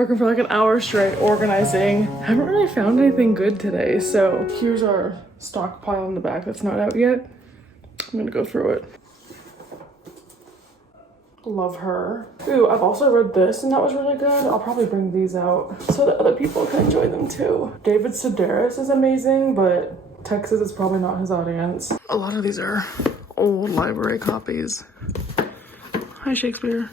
working for like an hour straight organizing. Haven't really found anything good today, so here's our stockpile in the back that's not out yet. I'm gonna go through it. Love her. Ooh, I've also read this and that was really good. I'll probably bring these out so that other people can enjoy them too. David Sedaris is amazing, but Texas is probably not his audience. A lot of these are old library copies. Hi, Shakespeare.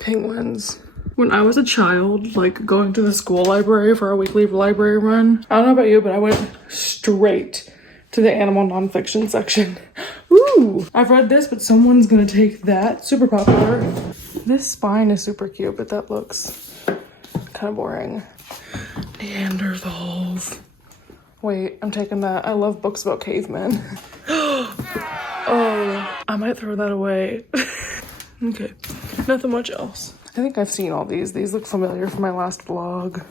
Penguins. When I was a child, like going to the school library for a weekly library run, I don't know about you, but I went straight to the animal nonfiction section. Ooh, I've read this, but someone's gonna take that. Super popular. This spine is super cute, but that looks kind of boring. Neanderthals. Wait, I'm taking that. I love books about cavemen. Oh, I might throw that away. Okay, nothing much else. I think I've seen all these. These look familiar from my last vlog.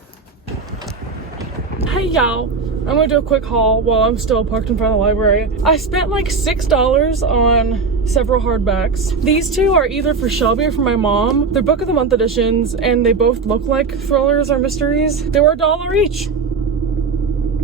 Hey y'all, I'm gonna do a quick haul while I'm still parked in front of the library. I spent like $6 on several hardbacks. These two are either for Shelby or for my mom. They're book of the month editions and they both look like thrillers or mysteries. They were $1 each.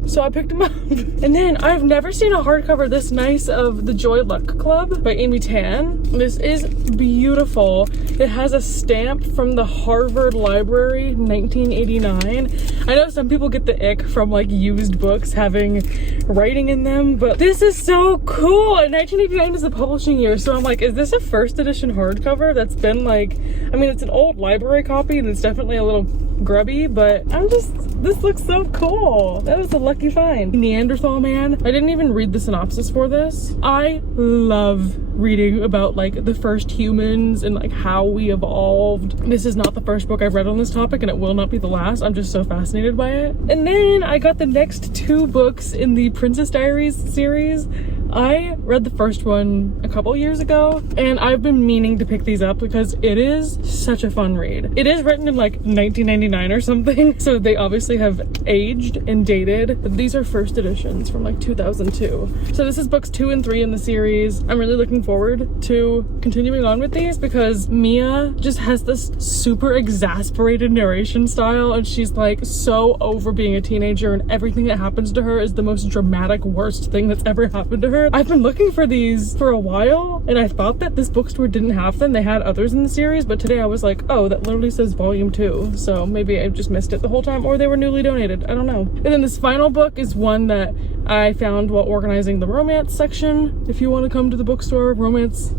So I picked them up. And then I've never seen a hardcover this nice of The Joy Luck Club by Amy Tan. This is beautiful. It has a stamp from the Harvard Library, 1989. I know some people get the ick from like used books having writing in them, but this is so cool. And 1989 is the publishing year. So I'm like, is this a first edition hardcover that's been like, I mean, it's an old library copy and it's definitely a little grubby, but this looks so cool. That was a lucky find. Neanderthal man. I didn't even read the synopsis for this. I love reading about like the first humans and like how we evolved. This is not the first book I've read on this topic and it will not be the last. I'm just so fascinated by it. And then I got the next 2 books in the Princess Diaries series. I read the first one a couple years ago and I've been meaning to pick these up because it is such a fun read. It is written in like 1999 or something, so they obviously have aged and dated, but these are first editions from like 2002. So this is books 2 and 3 in the series. I'm really looking forward to continuing on with these because Mia just has this super exasperated narration style and she's like so over being a teenager and everything that happens to her is the most dramatic worst thing that's ever happened to her. I've been looking for these for a while and I thought that this bookstore didn't have them. They had others in the series, but today I was like, oh, that literally says volume 2. So maybe I just missed it the whole time or they were newly donated. I don't know. And then this final book is one that I found while organizing the romance section. If you want to come to the bookstore,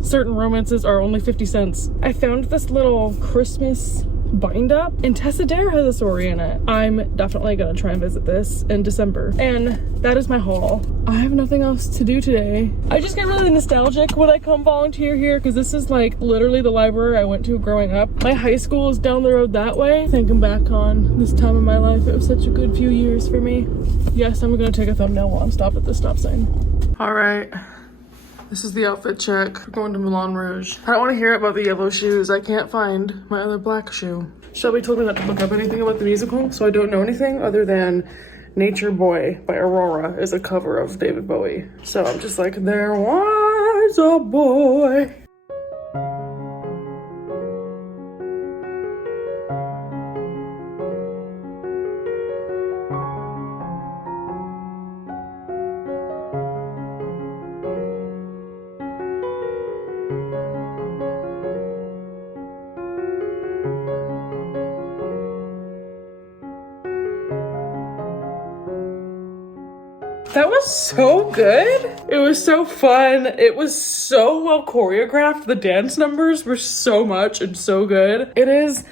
certain romances are only 50 cents. I found this little Christmas bind up and Tessa Dare has a story in it. I'm definitely gonna try and visit this in December. And that is my haul. I have nothing else to do today. I just get really nostalgic when I come volunteer here because this is like literally the library I went to growing up. My high school is down the road that way. Thinking back on this time of my life, it was such a good few years for me. Yes, I'm gonna take a thumbnail while I'm stopped at this stop sign. All right. This is the outfit check. We're going to Moulin Rouge. I don't want to hear about the yellow shoes. I can't find my other black shoe. Shelby told me not to look up anything about the musical, so I don't know anything other than Nature Boy by Aurora is a cover of David Bowie. So I'm just like, there was a boy. That was so good. It was so fun. It was so well choreographed. The dance numbers were so much and so good. It is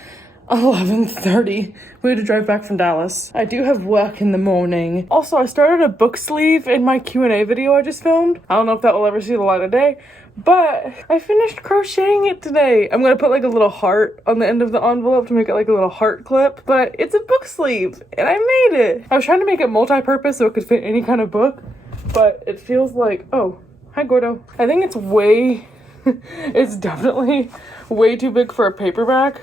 11:30. We had to drive back from Dallas. I do have work in the morning. Also, I started a book sleeve in my Q&A video I just filmed. I don't know if that will ever see the light of day, but I finished crocheting it today. I'm gonna put like a little heart on the end of the envelope to make it like a little heart clip, but it's a book sleeve and I made it. I was trying to make it multi-purpose so it could fit any kind of book, but it feels like, oh, hi Gordo. I think it's it's definitely way too big for a paperback.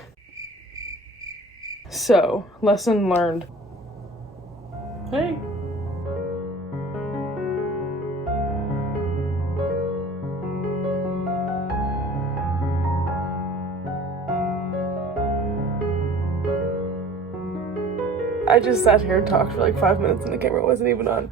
So, lesson learned. Hey. I just sat here and talked for like 5 minutes and the camera wasn't even on.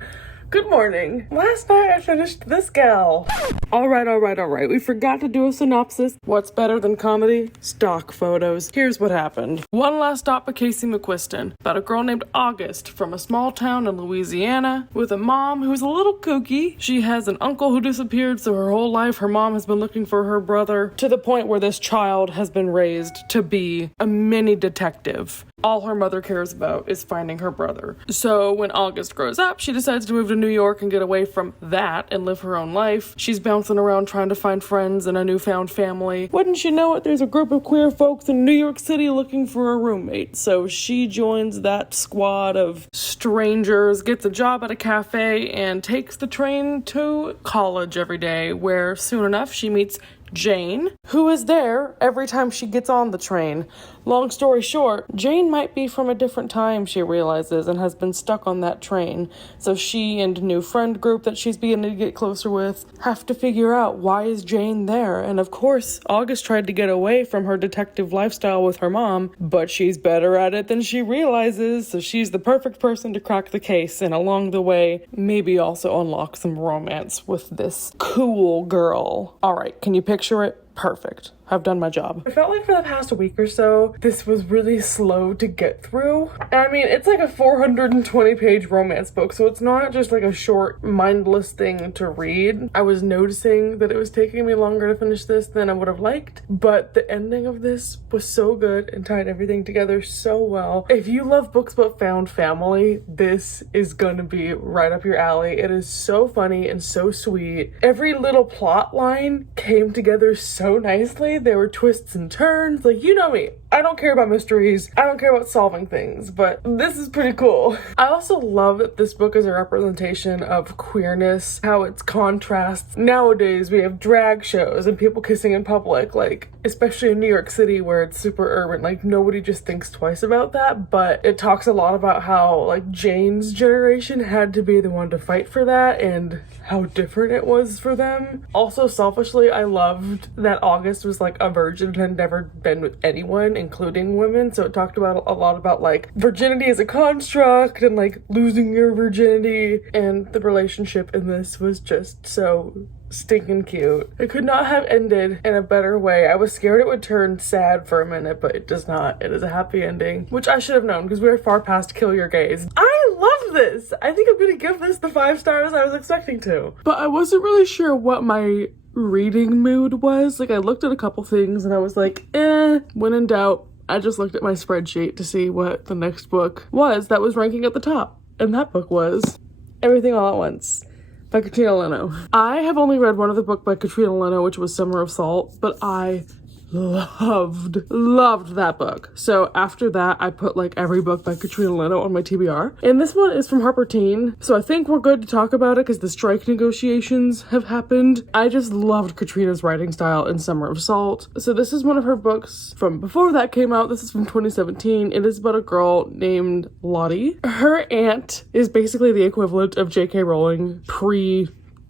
Good morning. Last night I finished This Gal. All right. We forgot to do a synopsis. What's better than comedy? Stock photos. Here's what happened. One last stop at Casey McQuiston, about a girl named August from a small town in Louisiana with a mom who's a little kooky. She has an uncle who disappeared, so her whole life her mom has been looking for her brother, to the point where this child has been raised to be a mini detective. All her mother cares about is finding her brother. So when August grows up, she decides to move to New York and get away from that and live her own life. She's bouncing around trying to find friends and a newfound family. Wouldn't you know it, there's a group of queer folks in New York City looking for a roommate. So she joins that squad of strangers, gets a job at a cafe, and takes the train to college every day, where soon enough she meets Jane, who is there every time she gets on the train. Long story short, Jane might be from a different time, she realizes, and has been stuck on that train. So she and a new friend group that she's beginning to get closer with have to figure out, why is Jane there? And of course, August tried to get away from her detective lifestyle with her mom, but she's better at it than she realizes, so she's the perfect person to crack the case, and along the way, maybe also unlock some romance with this cool girl. Alright, can you picture it? Perfect. I've done my job. I felt like for the past week or so, this was really slow to get through. I mean, it's like a 420-page romance book, so it's not just like a short, mindless thing to read. I was noticing that it was taking me longer to finish this than I would have liked, but the ending of this was so good and tied everything together so well. If you love books about found family, this is gonna be right up your alley. It is so funny and so sweet. Every little plot line came together so nicely. There were twists and turns. Like, you know me, I don't care about mysteries. I don't care about solving things, but this is pretty cool. I also love that this book is a representation of queerness, how it's contrasts. Nowadays, we have drag shows and people kissing in public, like, especially in New York City where it's super urban. Like, nobody just thinks twice about that, but it talks a lot about how, like, Jane's generation had to be the one to fight for that and how different it was for them. Also, selfishly, I loved that August was like a virgin and had never been with anyone, including women. So it talked about a lot about like virginity as a construct and like losing your virginity, and the relationship in this was just so stinking cute. It could not have ended in a better way. I was scared it would turn sad for a minute, but it does not. It is a happy ending, which I should have known because we are far past kill your gaze. I love this. I think I'm gonna give this the 5 stars I was expecting to. But I wasn't really sure what my reading mood was. Like, I looked at a couple things and I was like, when in doubt, I just looked at my spreadsheet to see what the next book was that was ranking at the top. And that book was Everything All at Once by Katrina Leno. I have only read one other book by Katrina Leno, which was Summer of Salt, but I loved that book. So after that, I put like every book by Katrina Leno on my TBR. And this one is from Harper Teen, so I think we're good to talk about it because the strike negotiations have happened. I just loved Katrina's writing style in Summer of Salt. So this is one of her books from before that came out. This is from 2017. It is about a girl named Lottie. Her aunt is basically the equivalent of J.K. Rowling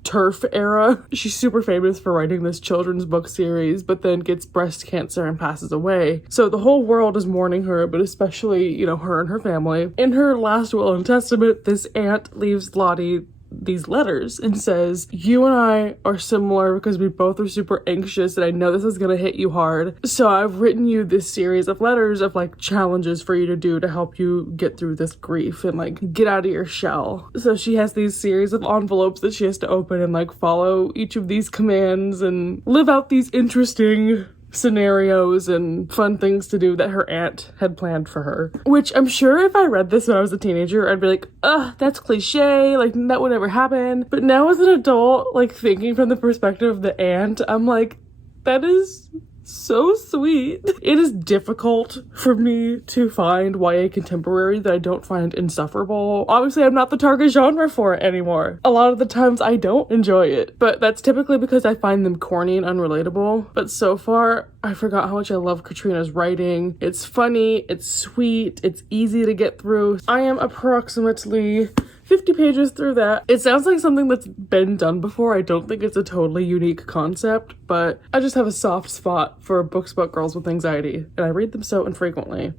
TERF era. She's super famous for writing this children's book series, but then gets breast cancer and passes away. So the whole world is mourning her, but especially, you know, her and her family. In her last will and testament, this aunt leaves Lottie these letters and says, you and I are similar because we both are super anxious and I know this is gonna hit you hard. So I've written you this series of letters of like challenges for you to do to help you get through this grief and like get out of your shell. So she has these series of envelopes that she has to open and like follow each of these commands and live out these interesting scenarios and fun things to do that her aunt had planned for her. Which I'm sure if I read this when I was a teenager, I'd be like, ugh, that's cliche, like that would never happen. But now as an adult, like thinking from the perspective of the aunt, I'm like, that is so sweet. It is difficult for me to find YA contemporary that I don't find insufferable. Obviously, I'm not the target genre for it anymore. A lot of the times I don't enjoy it, but that's typically because I find them corny and unrelatable. But so far, I forgot how much I love Katrina's writing. It's funny, it's sweet, it's easy to get through. I am approximately 50 pages through that. It sounds like something that's been done before. I don't think it's a totally unique concept, but I just have a soft spot for books about girls with anxiety, and I read them so infrequently.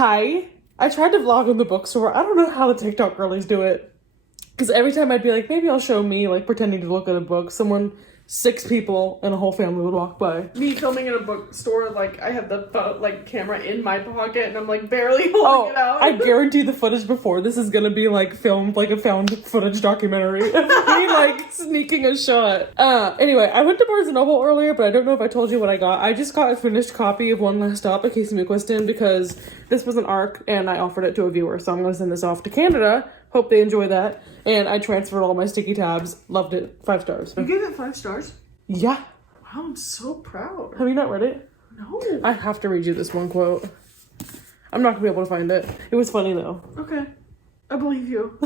Hi. I tried to vlog in the bookstore. I don't know how the TikTok girlies do it. Because every time I'd be like, maybe I'll show me, like, pretending to look at a book, 6 people and a whole family would walk by. Me filming in a bookstore, like, I have the camera in my pocket and I'm like barely holding it out. I guarantee the footage before this is gonna be like filmed like a found footage documentary of me like sneaking a shot. Anyway, I went to Barnes & Noble earlier, but I don't know if I told you what I got. I just got a finished copy of One Last Stop by Casey McQuiston because this was an ARC and I offered it to a viewer, so I'm gonna send this off to Canada. Hope they enjoy that. And I transferred all my sticky tabs. Loved it. 5 stars. You gave it 5 stars? Yeah. Wow, I'm so proud. Have you not read it? No. I have to read you this one quote. I'm not gonna be able to find it. It was funny though. Okay. I believe you.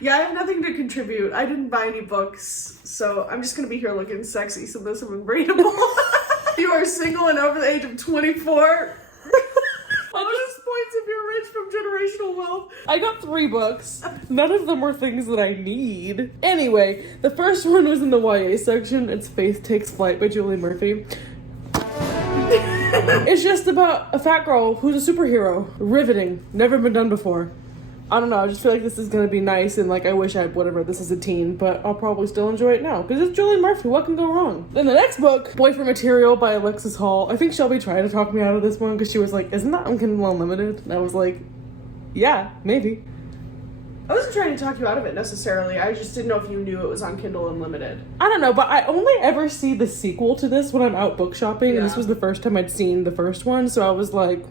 Yeah, I have nothing to contribute. I didn't buy any books, so I'm just gonna be here looking sexy so this is unreadable. You are single and over the age of 24. Points if you're rich from generational wealth. I got 3 books. None of them were things that I need. Anyway, the first one was in the YA section. It's Faith Takes Flight by Julie Murphy. It's just about a fat girl who's a superhero. Riveting. Never been done before. I don't know, I just feel like this is gonna be nice and like I wish I had whatever this is a teen, but I'll probably still enjoy it now because it's Julie Murphy. What can go wrong? Then the next book, Boyfriend Material by Alexis Hall. I think Shelby tried to talk me out of this one because she was like, isn't that on Kindle Unlimited? And I was like, yeah, maybe. I wasn't trying to talk you out of it necessarily. I just didn't know if you knew it was on Kindle Unlimited. I don't know, but I only ever see the sequel to this when I'm out book shopping, and this was the first time I'd seen the first one, so I was like,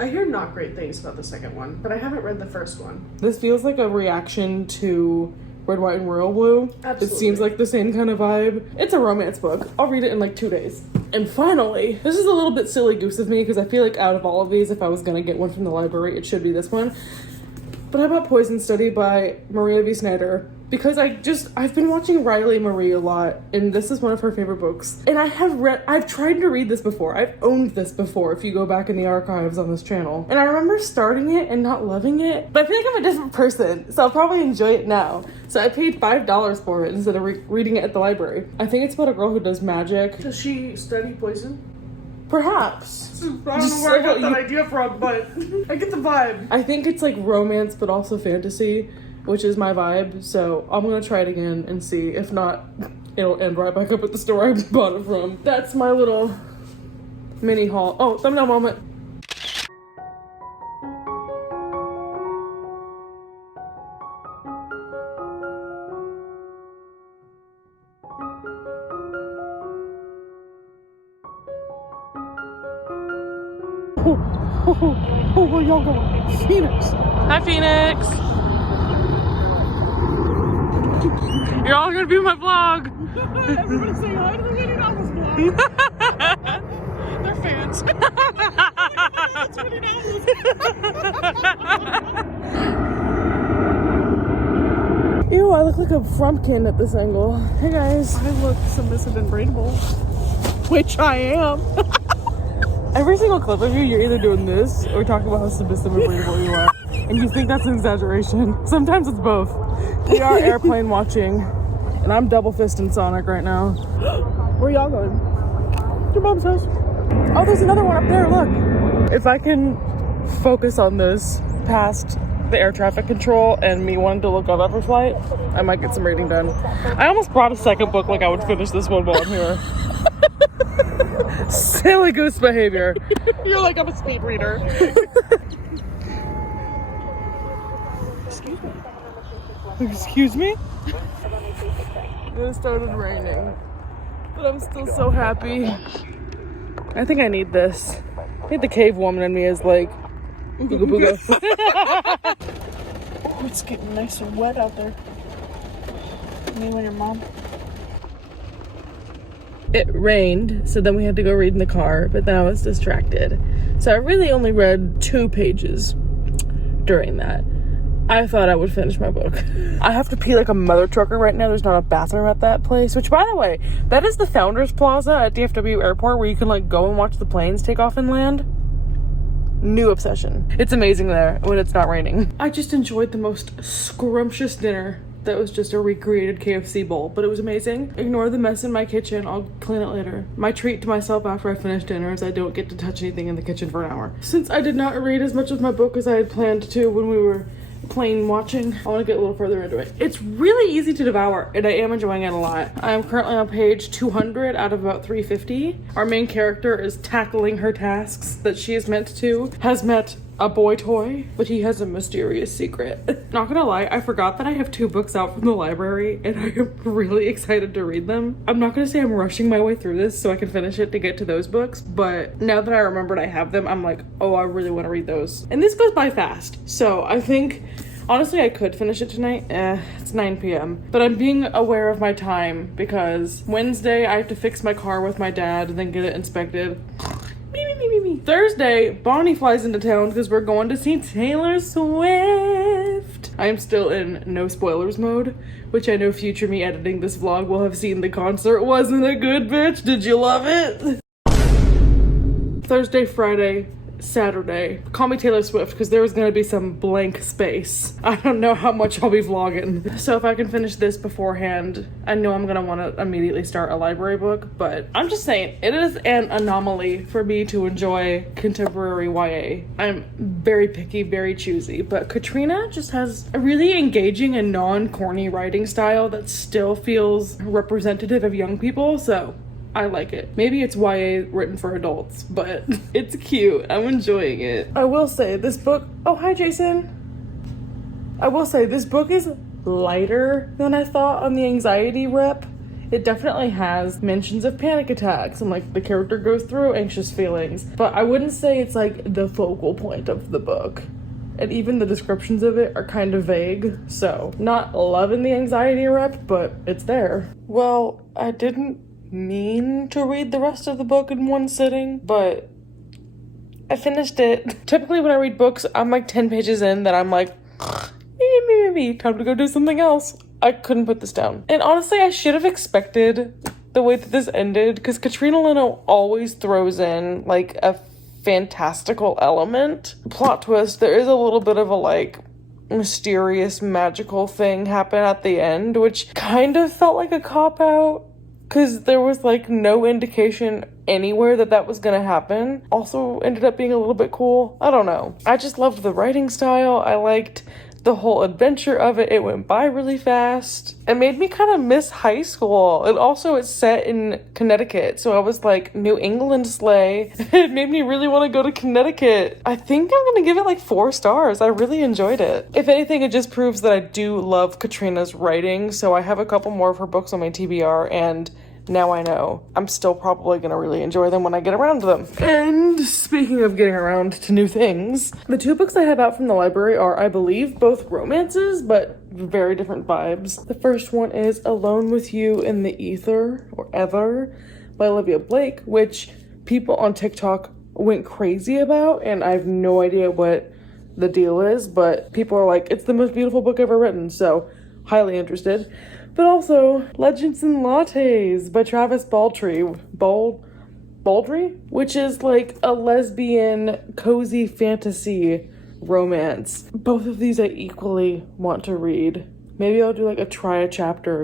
I hear not great things about the second one, but I haven't read the first one. This feels like a reaction to Red, White, and Royal Blue. Absolutely. It seems like the same kind of vibe. It's a romance book. I'll read it in like 2 days. And finally, this is a little bit silly goose of me because I feel like out of all of these, if I was going to get one from the library, it should be this one. But I bought Poison Study by Maria V. Snyder because I've been watching Riley Marie a lot, and this is one of her favorite books. And I've tried to read this before. I've owned this before if you go back in the archives on this channel. And I remember starting it and not loving it, but I feel like I'm a different person, so I'll probably enjoy it now. So I paid $5 for it instead of reading it at the library. I think it's about a girl who does magic. Does she study poison? Perhaps. I don't know where I got that idea from, but I get the vibe. I think it's like romance, but also fantasy, which is my vibe. So I'm gonna try it again and see. If not, it'll end right back up at the store I bought it from. That's my little mini haul. Oh, thumbnail moment. Oh, where y'all going? Phoenix. Hi, Phoenix. You're all gonna be in my vlog. Everybody say hi to the WhittyNovels vlog. They're fans. That's WhittyNovels. Ew, I look like a frumpkin at this angle. Hey guys. I look submissive and braidable. Which I am. Every single clip of you, you're either doing this or talking about how submissive and braidable you are. And you think that's an exaggeration. Sometimes it's both. We are airplane watching, and I'm double fisting Sonic right now. Where y'all going? Your mom's house. Oh, there's another one up there, look. If I can focus on this past the air traffic control and me wanting to look up every flight, I might get some reading done. I almost brought a second book like I would finish this one while I'm here. Silly goose behavior. You're like, I'm a speed reader. Excuse me? Then it started raining. But I'm still so happy. I think I need this. I think the cave woman in me is like, booga booga. It's getting nice and wet out there. Me and your mom. It rained, so then we had to go read in the car, but then I was distracted. So I really only read 2 pages during that. I thought I would finish my book. I have to pee like a mother trucker right now. There's not a bathroom at that place, which, by the way, that is the Founders Plaza at DFW Airport where you can like go and watch the planes take off and land. New obsession. It's amazing there when it's not raining. I just enjoyed the most scrumptious dinner that was just a recreated KFC bowl, but it was amazing. Ignore the mess in my kitchen. I'll clean it later. My treat to myself after I finish dinner is I don't get to touch anything in the kitchen for an hour. Since I did not read as much of my book as I had planned to when we were plane watching, I want to get a little further into it. It's really easy to devour and I am enjoying it a lot. I am currently on page 200 out of about 350. Our main character is tackling her tasks that she is meant to, has met a boy toy, but he has a mysterious secret. Not gonna lie, I forgot that I have 2 books out from the library and I am really excited to read them. I'm not gonna say I'm rushing my way through this so I can finish it to get to those books, but now that I remembered I have them, I'm like, oh, I really want to read those. And this goes by fast, so I think honestly I could finish it tonight. It's 9 p.m. But I'm being aware of my time because Wednesday I have to fix my car with my dad and then get it inspected. Thursday, Bonnie flies into town because we're going to see Taylor Swift. I am still in no spoilers mode, which I know future me editing this vlog will have seen the concert. Wasn't it good, bitch? Did you love it? Thursday, Friday, Saturday. Call me Taylor Swift because there was going to be some blank space. I don't know how much I'll be vlogging. So if I can finish this beforehand, I know I'm going to want to immediately start a library book, but I'm just saying it is an anomaly for me to enjoy contemporary YA. I'm very picky, very choosy, but Katrina just has a really engaging and non-corny writing style that still feels representative of young people, so I like it. Maybe it's YA written for adults, but it's cute. I'm enjoying it. I will say this book, oh hi Jason. I will say this book is lighter than I thought on the anxiety rep. It definitely has mentions of panic attacks and like the character goes through anxious feelings, but I wouldn't say it's like the focal point of the book. And even the descriptions of it are kind of vague, so not loving the anxiety rep, but it's there. Well, I didn't mean to read the rest of the book in one sitting, but I finished it. Typically when I read books, I'm like 10 pages in that I'm like, maybe, time to go do something else. I couldn't put this down. And honestly, I should have expected the way that this ended, because Katrina Leno always throws in like a fantastical element. Plot twist, there is a little bit of a like mysterious magical thing happen at the end, which kind of felt like a cop-out. Because there was like no indication anywhere that that was gonna happen. Also ended up being a little bit cool. I don't know. I just loved the writing style. I liked the whole adventure of it. It went by really fast. It made me kind of miss high school. And also it's set in Connecticut. So I was like, New England slay. It made me really want to go to Connecticut. I think I'm gonna give it like 4 stars. I really enjoyed it. If anything, it just proves that I do love Katrina's writing. So I have a couple more of her books on my TBR, and now I know I'm still probably gonna really enjoy them when I get around to them. And speaking of getting around to new things, the 2 books I have out from the library are, I believe, both romances, but very different vibes. The first one is Alone with You in the Ether, or Ether, by Olivia Blake, which people on TikTok went crazy about, and I have no idea what the deal is, but people are like, it's the most beautiful book ever written, so highly interested. But also Legends and Lattes by Travis Baldree, which is like a lesbian cozy fantasy romance. Both of these I equally want to read. Maybe I'll do like try a chapter.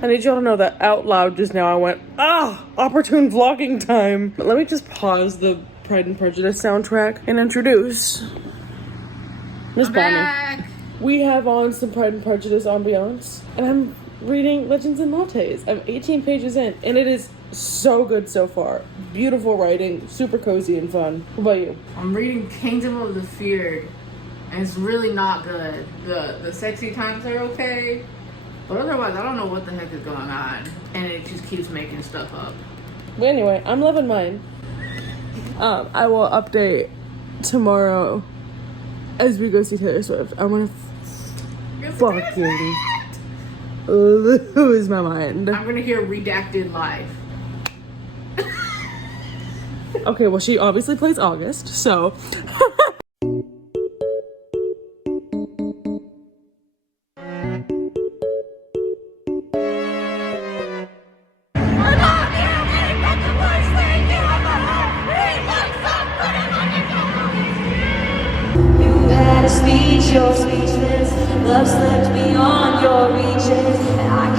I need y'all to know that out loud just now I went, opportune vlogging time. But let me just pause the Pride and Prejudice soundtrack and introduce Miss Bonnie. We have on some Pride and Prejudice ambiance, and I'm reading Legends and Lattes. I'm 18 pages in, and it is so good so far. Beautiful writing, super cozy and fun. What about you? I'm reading Kingdom of the Feared, and it's really not good. The sexy times are okay, but otherwise I don't know what the heck is going on, and it just keeps making stuff up. But anyway, I'm loving mine. I will update tomorrow as we go see Taylor Swift. I'm gonna fucking lose my mind. I'm gonna hear Redacted live. Okay, well, she obviously plays August, so. You Love slipped beyond your reaches, and I